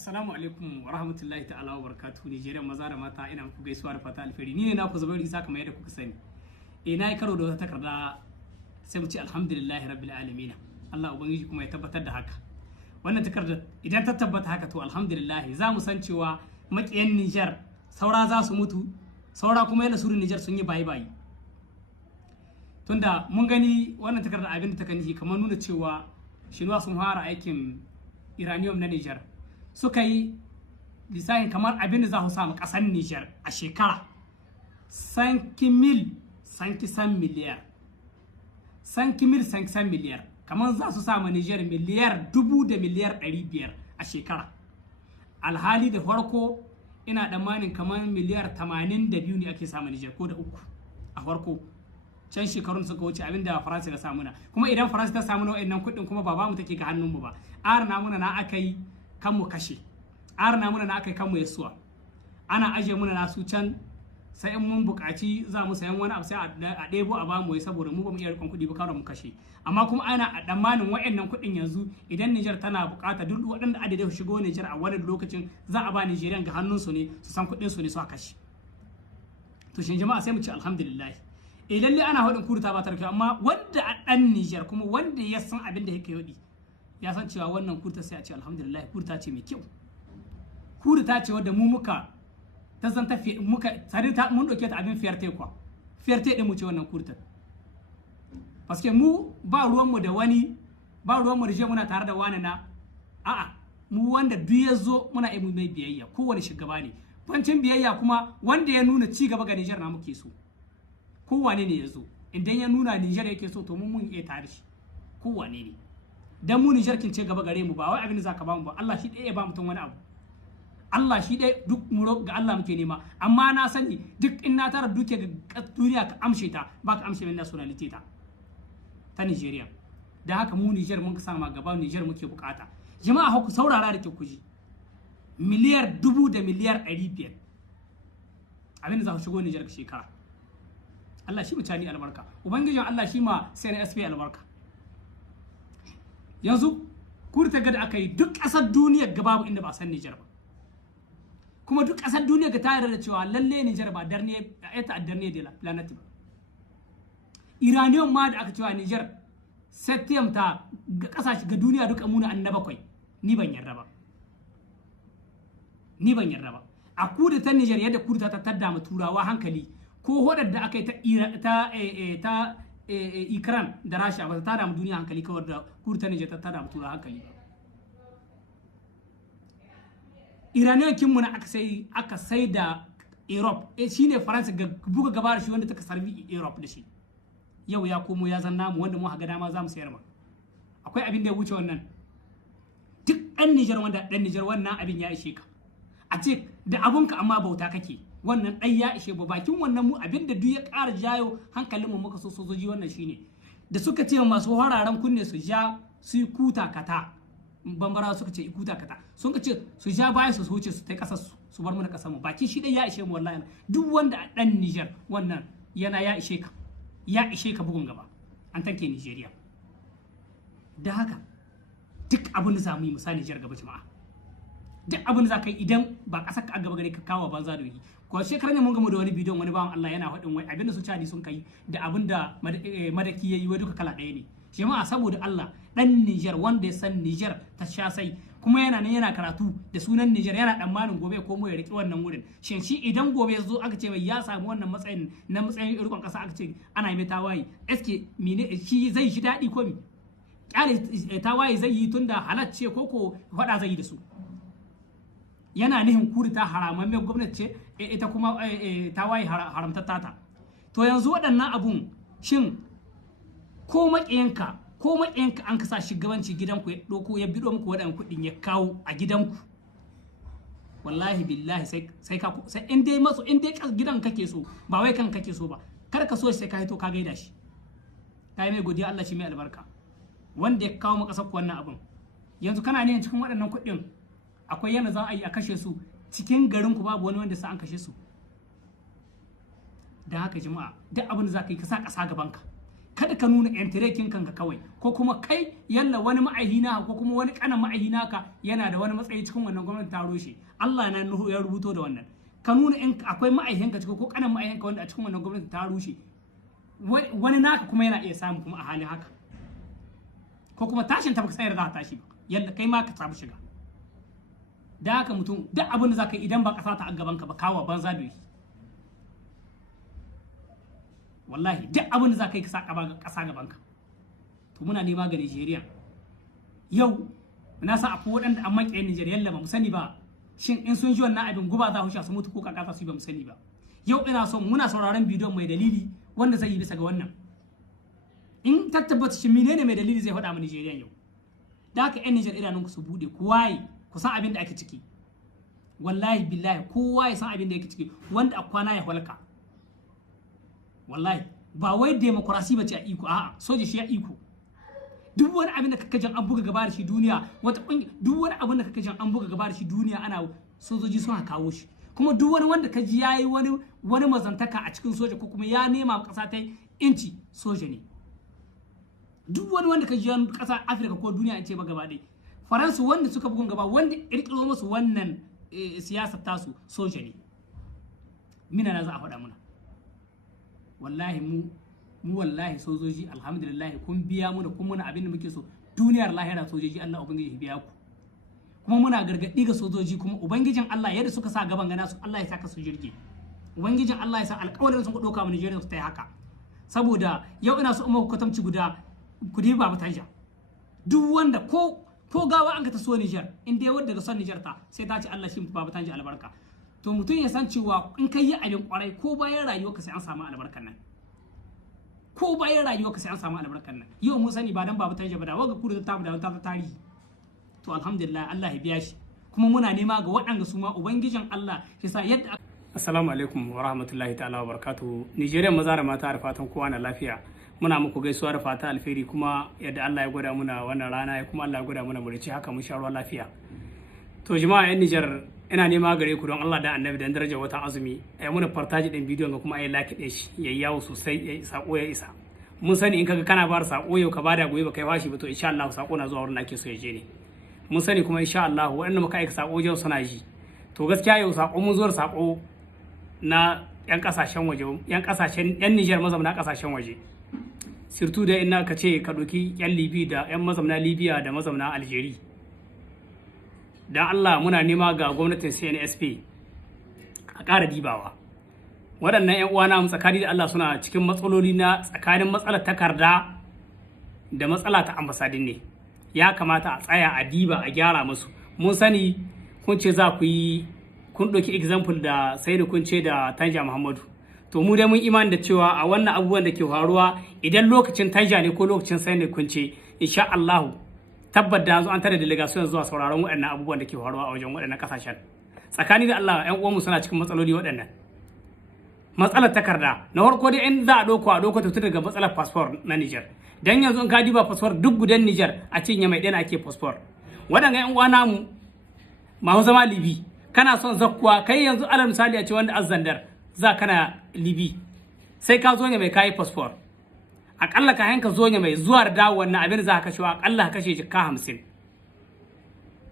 Assalamu alaikum wa rahmatullahi ta'ala wa barakatuhu. Nijeriya maza da mata ina muku gaisuwa da fata alheri. Ni ne naku Zubairu Isa kamar yadda kuka sani. Na yi karo da wata takarda sai mu ce alhamdulillahi rabbil alamin. Allah ubangiji kuma ya tabbatar da haka. Wannan takardar idan ta tabbata haka to alhamdulillah za mu san cewa makiyan Niger saura za su mutu, saura kuma yana surin Niger sun yi bayi. Tunda mun gani wannan takardar abin da ta kanihi kamar nuna cewa Shinuwa sun fara aikin uranium na Niger. Suka yi lissafin kamar abin da za su samu kasar Niger a shekara 5 miliyar kamar za su samu Niger miliyar 500 a shekara. Alhali da farko ina tsammanin kamar miliyar 82 ne ake samu Niger ko da uku a farko can shekarun suka wuce abin da Faransa ta samu na. Kuma idan Faransa ta samu wa'annan kuɗin kuma ba mu take ga hannun mu ba, arna muna na aka yi kan mu kashe, arna muna na aka yi kan mu yasuwa, ana aje muna na su can sai in mun buƙaci za mu sayan wani abu sai a ɗebo a bamu wai saboda mu ba mu iya riƙon kuɗi ba kawai mu kashe. Amma kuma ana a tsammanin wa'annan kuɗin yanzu idan Niger tana buƙata duk waɗanda adadin shigo Niger a wani lokacin za a ba Nigerian ga hannunsu ne su san kuɗin su ne su kashe. To shin jama'a sai mu ce alhamdulillah. Lalle ana haɗin kurta ba tarki, amma wanda a ɗan Niger kuma wanda ya san abin da yake haɗi ya san cewa wannan kurta sai a ce alhamdulillah kurta ce mai kyau. Kurta ce wadda mu muka ta san ta muka tsari ta mun dauke ta abin fiyarte kwa fiyarte din mu ce wannan kurta. Paske mu ba ruwan mu da wani, ba ruwan mu da je muna tare da wani na a'a mu wanda duk ya zo muna yi mai biyayya, kowane shugaba ne. Bancin biyayya kuma wanda ya nuna ci gaba ga Niger na muke so. Kowane ne ya zo idan ya nuna Niger yake so to mun iya tare shi kowane ne. Dan mu Niger kin ce gaba gare mu ba wai abin da zaka ba mu ba, Allah shi ɗaya ya ba mutum wani abu. Allah shi ɗaya duk mu ga Allah muke nema, amma na sani duk in na tara duke ga duniya ka amshe ta ba ka amshe min nationality ta Nigeria. Da haka mu Niger mun ka sama gaba, Niger muke bukata. Jama'a ku saurara da ke kuji. Miliyar 1000 da miliyar 500 abin da za ku shigo Niger ka shekara. Allah shi mutane albarka, ubangijin Allah shi ma sai na SP albarka. Yanzu kurta ga da aka yi duk ƙasar duniya ga babu inda ba san Niger ba, kuma duk ƙasar duniya ga ta yarda da cewa lalle Niger ba darne ita darne de la planet ba. Iranian ma da aka cewa Niger septium ta ga ƙasashe ga duniya duka muna annabakwai, ni ban yarda ba. A kuda ta Niger yadda kurta ta tadda mu turawa hankali, ko hodar da aka yi ta Ikran da Rasha ba ta tada mu duniya hankali kawai da kurta Niger ta tada mu turawa hankali. Iranian kinmu na aka sai da Europe, shine Faransa ga buga gaba da shi wanda take sarbi Europe da shi. Yau ya komo ya zanna mu wanda mu haga dama za mu sayar ma. Akwai abin da ya wuce wannan. Duk ɗan Niger wanda ɗan Niger wannan abin ya ishe ka. A ce da abunka amma bauta kake, wannan ɗan ya ishe ba. Bakin wannan mu abin da duk ya ƙara jayo hankalinmu muka so sojoji wannan shine da suka ce masu hararen kunne su ja su yi kuta kata. Bambara suka ce ikuta kata sun ka ce su ja baya su wuce su ta kasar su bar mu da kasar mu. Baki shi dai ya ishe mu wallahi. Duk wanda a dan Niger wannan yana ya ishe ka bugun gaba an tanke Nigeria. Da haka duk abin da zamu yi musa Niger gaba jama'a, duk abin da za ka yi idan ba kasar ka gaba gare ka kawo banza da yi. Ko shekaran ne mun gamu da wani bidiyon wani bawan Allah yana faɗin wai abin da su cani sun kai da abin da madaki yayi wai duka kala ɗaya ne. Jama'a saboda Allah dan Niger wanda ya san Niger ta sha sai kuma yana nan yana karatu da sunan Niger yana tsammanin gobe ko mu ya riki wannan wurin. Shin shi idan gobe ya zo aka ce mai ya samu wannan matsayin na matsayin irkon kasa aka ce ana mai tawaye, eske mine shi zai shi daɗi ko mi? Kyale tawaye zai yi tunda halacce ko faɗa zai yi da su. Yana nihin kuri ta haramamme gwamnati ce ita kuma tawaye haramtatta ta. To yanzu waɗannan abun shin ko maƙiyanka an kasa shugabanci gidanku ya ɗauko ya bido muku waɗannan kuɗin ya kawo a gidanku, wallahi billahi sai in dai gidan kake so ba wai kan kake so ba, kar ka so sai ka hito ka gaida shi ka yi mai godiya Allah shi mai albarka wanda ya kawo maka sakku wannan abun. Yanzu kana ne cikin waɗannan kuɗin akwai yana za a yi a kashe su cikin garin ku babu wani wanda sa an kashe su. Da haka jama'a duk abin da za ka yi ka sa ƙasa gabanka, kada ka nuna yantarekin kanka kawai, ko kuma kai yalla wani ma'ahina ko kuma wani kanan ma'ahina ka yana da wani matsayi cikin wannan gwamnati ta rushe. Allah na ya rubuto da wannan. Ka nuna in akwai ma'ahinka cikin ko kanan ma'ahinka wanda a cikin wannan gwamnati ta rushe, wani naka kuma yana iya samu kuma a halin haka, ko kuma tashin ta baka sayar za ta tashi ba, yalla kai ma ka samu shiga. Da haka mutum duk abin da za ka yi idan ba ƙasa ta a gaban ka ba, kawo banza da yi. Wallahi duk abin da za ka yi ka sa ƙasa gaban ka. To muna nema ga Nigeria yau, na sa akwai waɗanda an maƙiyan Nigeria yalla ba mu sani ba shin in sun ji wannan abin guba za su sha su mutu ko kaka su yi ba mu sani ba. Yau ina son muna sauraron bidiyon mai dalili wanda zai yi bisa ga wannan. In ta tabbata shi menene mai dalili zai faɗa mu Nigeria yau. Da haka ƴan Niger idanunku su bude, ku waye, ku san abin da ake ciki. Wallahi billahi kowa ya san abin da yake ciki, wanda a kwana ya halka. Wallahi ba wai demokrasi bace a iko, a'a soja shi ya iko. Duk wani abin da kaka jan an buga gaba da shi duniya, duk wani abin da kaka jan an buga gaba da shi duniya ana sojoji suna kawo shi. Kuma duk wani wanda ka ji yayi wani mazantaka a cikin soja ko kuma ya nema kasa ta inci, soja ne. Duk wani wanda ka ji kasa Afirka ko duniya in ce ba gaba ɗaya, Faransa wanda suka bugun gaba, wanda kirkiro musu wannan siyasar tasu, soja ne. Mina na za a faɗa muna. Wallahi mu wallahi sojoji alhamdulillah kun biya mu da kun muna abin da muke so. Duniyar lahira sojoji Allah ubangiji biya ku. Kuma muna gargadi ga sojoji, kuma ubangijin Allah yadda suka sa gaban gana su, Allah ya saka su jirgi. Ubangijin Allah ya sa alƙawarin sun ɗauka mu Nigeria su ta yi haka. Saboda yau ina so in muku kwatamci guda, ku diba Baba Tanja. Duk wanda ko gawa an ka ta so Niger, in dai wanda daga son Niger ta sai ta ce Allah shi Baba Tanja albarka. To mutum ya san cewa in kai yi abin kwarai ko bayan rayuwarka sai an samu albarkan nan. Ko bayan rayuwarka sai an samu albarkan nan. Yau mun sani ba dan Baba Tanja ba da waga kuru ta da ta tarihi. To alhamdulillah Allah ya biya shi. Kuma muna nema ga waɗanda su ma ubangijin Allah ya sa yadda. Assalamu alaikum wa rahmatullahi ta'ala wa barakatuhu. Nigeria maza da mata da fatan kowa na lafiya. Muna muku gaisuwa da fata alheri, kuma yadda Allah ya gwada muna wannan rana, ya kuma Allah ya gwada muna murici haka mun sha ruwa lafiya. To jama'a yan Niger, ina nema gare ku don Allah da Annabi da darajar watan azumi, ai muna fartaji din bidiyon ga kuma ai like din shi, yayi yawo sosai, yayi sako ya isa. Mun sani in kaga kana bar sako yau ka bada gobe ba kai fashi ba, to insha Allah sako na zuwa wurin da ake so ya je ne. Mun sani kuma insha Allah waɗanda muka aika sako yau suna ji. To gaskiya yau sako mun zo da sako na yan kasashen waje, yan Niger mazauna kasashen waje. Sirtu da ina ka ce ka ɗauki yan Libya da yan mazauna Libya da mazauna Algeria. Dan Allah muna nema ga gwamnatin CNSP a ƙara dibawa. Waɗannan 'yan uwana mu tsakani da Allah suna cikin matsaloli na tsakanin matsalar takarda da matsala ta ambasadin ne. Ya kamata a tsaya a diba a gyara musu. Mun sani kun ce za ku yi, kun ɗauki example da sai da kun ce da Tanja Muhammadu. To mu dai mun imani da cewa a wannan abubuwan da ke faruwa idan lokacin Tanja ne ko lokacin sai ne kun ce, insha Allah tabbat da yanzu an tare delegation zuwa sauraron waɗannan abubuwan da ke faruwa a wajen waɗannan ƙasashen. Tsakani da Allah 'yan uwanmu suna cikin matsaloli waɗannan. Matsalar takarda na farko dai in za a ɗauko tun daga matsalar passport na Niger. Dan yanzu in ka diba passport duk gudan Niger a cinye mai ɗaya ake passport. Waɗannan 'yan uwa namu ma zama Libi, kana son zakkuwa kai yanzu alal misali a ce wanda azzandar za kana Libi sai ka zo ne mai kayi passport. Akalla ka hanka zo ne mai zuwa da dawo wannan abin za ka kashe akalla ka kashe jikka 50.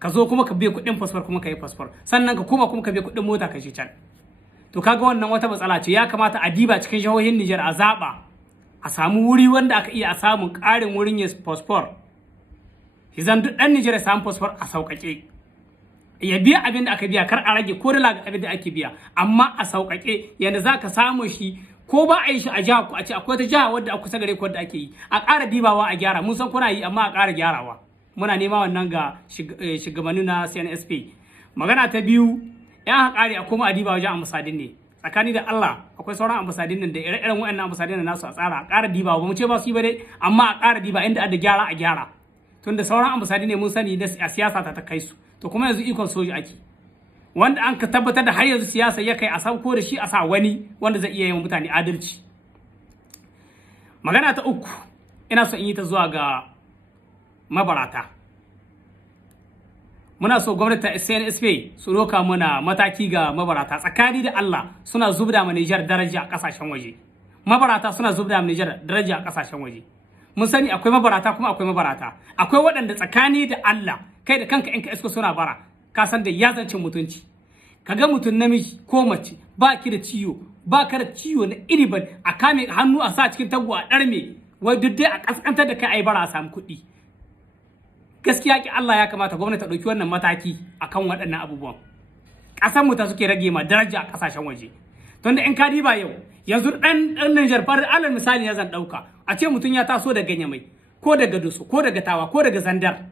Ka zo kuma ka biya kuɗin passport kuma ka yi passport, sannan ka kuma ka biya kuɗin mota ka shi can. To kaga wannan wata matsala ce, ya kamata a diba cikin jihohin Niger a zaɓa a samu wuri wanda aka iya a samun ƙarin wurin yin passport. Hizan duk ɗan Niger ya samu passport a sauƙaƙe. Ya biya abin da aka biya, kar a rage ko da abin da ake biya, amma a sauƙaƙe yanda za ka samu shi ko ba a yi shi a jiha ku a ce akwai ta jiha wadda a kusa gare ku wadda ake yi, a ƙara dibawa a gyara. Mun san kuna yi amma a ƙara gyarawa. Muna nema wannan ga shugabanni na CNSP. Magana ta biyu, yan haƙari a koma a diba wajen ambasadin ne. Tsakani da Allah akwai sauran ambasadin nan da ire-iren waɗannan ambasadin da nasu a tsara a ƙara diba, ba mu ce ba su yi ba dai, amma a ƙara diba inda da gyara a gyara. Tunda sauran ambasadin ne mun sani a siyasa ta kai su. To kuma yanzu ikon soja ake. Wanda an ka tabbatar da har yanzu siyasa ya kai a sauko da shi a sa wani wanda zai iya yin mutane adalci. Magana ta uku ina so in yi ta zuwa ga mabarata. Muna so gwamnati CNSP su roka muna mataki ga mabarata. Tsakani da Allah suna zubda ma Niger daraja a kasashen waje. mabarata suna zubda Niger daraja a kasashen waje. Mun sani akwai mabarata kuma akwai mabarata. Akwai waɗanda tsakani da Allah kai da kanka in ka isko suna bara ka san da ya zancin mutunci. Kaga mutum namiji ko mace ba ki da ciwo ba ka da ciwo na iri ban a kame hannu a sa cikin tagu a ɗarme wai duk dai a kaskantar da kai ai bara a samu kuɗi. Gaskiya ki Allah ya kamata gwamnati ta ɗauki wannan mataki akan waɗannan abubuwan. Ƙasar mu ta suke rage ma daraja a ƙasashen waje. Tunda in ka diba yau yanzu ɗan Niger farin alal misali ya zan ɗauka a ce mutum ya taso daga Nyamai ko daga Doso ko daga Tawa ko daga Zandar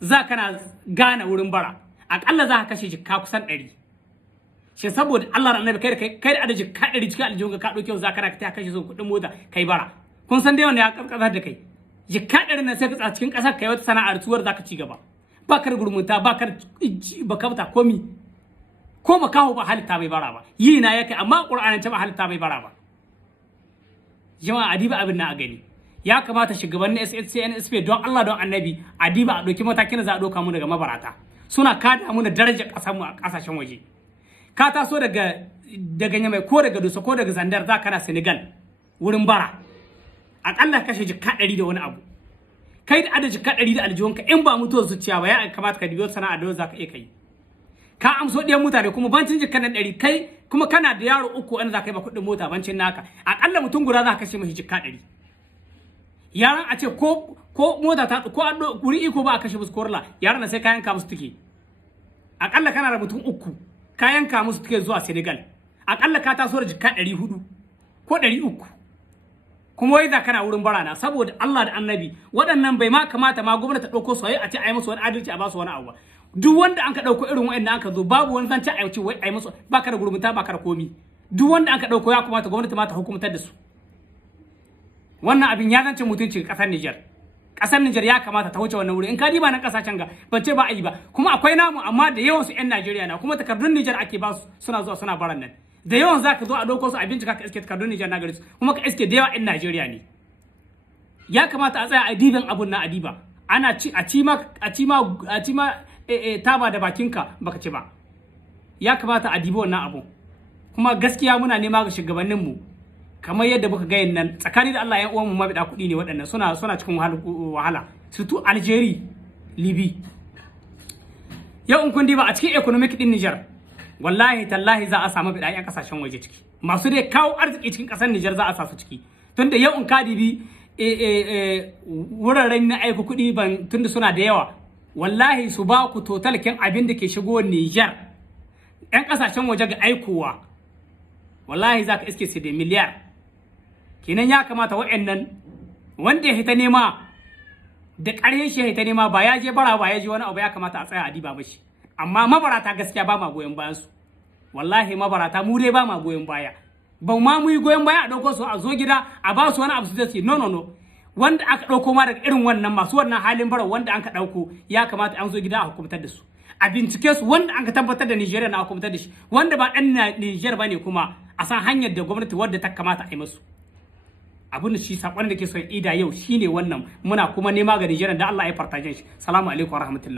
za kana gane wurin bara aƙalla za ka kashe jikka kusan 100. Shi saboda Allah da Annabi kai da adadin jikka 100 cikin aljihun ka ɗauke za kana ta kashe su kuɗin mota kai bara. Kun san dai wanda ya kaskazar da kai jikka 100 nan sai ka tsaya cikin ƙasar kai wata sana'ar tuwar za ka ci gaba. Ba ka da gurmunta ba ka da komi. Ko makaho ba halitta bai bara ba yi na yake amma Qur'anance ba halitta bai bara ba. Jama'a adiba abin na a gani ya kamata shugabannin SSCNSP don Allah don Annabi adiba a ɗauki matakin da za a ɗauka mu daga mabarata suna kada mu da darajar ƙasar mu a ƙasashen waje. Ka taso daga Nyamai ko daga Doso ko daga Zandar za kana Senegal wurin bara aƙalla kashe jikka 100 da wani abu. Kai da adadin jikka 100 da aljihunka in ba mutuwar zuciya ba ya kamata ka dibiyo sana'a da za ka iya kai. Ka amso ɗiyan mutane kuma bancin jikka na 100 kai kuma kana da yaro 3 wanda za ka yi ba kuɗin mota bancin naka aƙalla mutum guda za ka kashe mashi jikka 100. Yaran a ce ko mota ta ko an guri iko ba a kashe musu korla yaran na sai kayan ka musu tike. Aƙalla kana da mutum 3 kayan ka musu tike zuwa Senegal aƙalla ka taso da jikka 400 ko 300 kuma wai za kana wurin barana saboda Allah da Annabi waɗannan bai ma kamata ma gwamnati ta ɗauko su a ce a yi musu wani adalci a ba su wani abu ba. Duk wanda an ka ɗauko irin waɗanda an ka zo babu wani zance a ce wai a yi musu ba ka da gurmunta ba ka da komi. Duk wanda an ka ɗauko ya kamata gwamnati ma ta hukumtar da su. Wannan abin ya zance mutuncin ƙasar Niger. Ƙasar Niger ya kamata ta wuce wannan wuri in ka diba nan ƙasashen ga ban ce ba a yi ba kuma akwai namu amma da yawan su 'yan Najeriya na kuma takardun Niger ake ba su suna zuwa suna baran nan. Da yawan za ka zo a ɗauko su a bincika ka iske takardun Niger na gari su kuma ka iske da yawa 'yan Najeriya ne. Ya kamata a tsaya a dibin abun na adiba. Ana a ci ma taba da bakinka baka ci ba. Ya kamata a dibi wannan abu. Kuma gaskiya muna nema ga shugabanninmu kamar yadda muka ga nan tsakani da Allah 'yan uwan mu mabida kuɗi ne waɗannan suna cikin wahala surtout Algeria Libya. Yau in kun diba a cikin economic din Niger wallahi tallahi za a samu bida 'yan kasashen waje ciki masu dai kawo arziki cikin ƙasar Niger za a sa su ciki tunda yau in ka dibi wuraren na aika kuɗi ban tunda suna da yawa wallahi su ba ku total kin abin da ke shigo Niger 'yan kasashen waje ga aikowa wallahi za ka iske su da miliyar. Kenan ya kamata waɗannan wanda ya hita nema da ƙaryen shi ya hita nema ba ya je bara ba ya je wani abu ya kamata a tsaya a diba mashi. Amma mabarata gaskiya ba ma goyon bayan su wallahi mabarata mu dai ba ma goyon baya ba ma mu yi goyon baya a ɗauko su a zo gida a ba su wani abu su ce no wanda aka ɗauko ma daga irin wannan masu wannan halin bara wanda an ka ɗauko ya kamata an zo gida a hukumtar da su a bincike su wanda an ka tabbatar da Nigeria na hukumtar da shi wanda ba ɗan Niger ba ne kuma a san hanyar da gwamnati wadda ta kamata a yi musu. Abin da shi sakon da ke so ida yau shine wannan muna kuma nema ga Nigeria da Allah ya fartaje shi. Salamu alaikum warahmatullahi.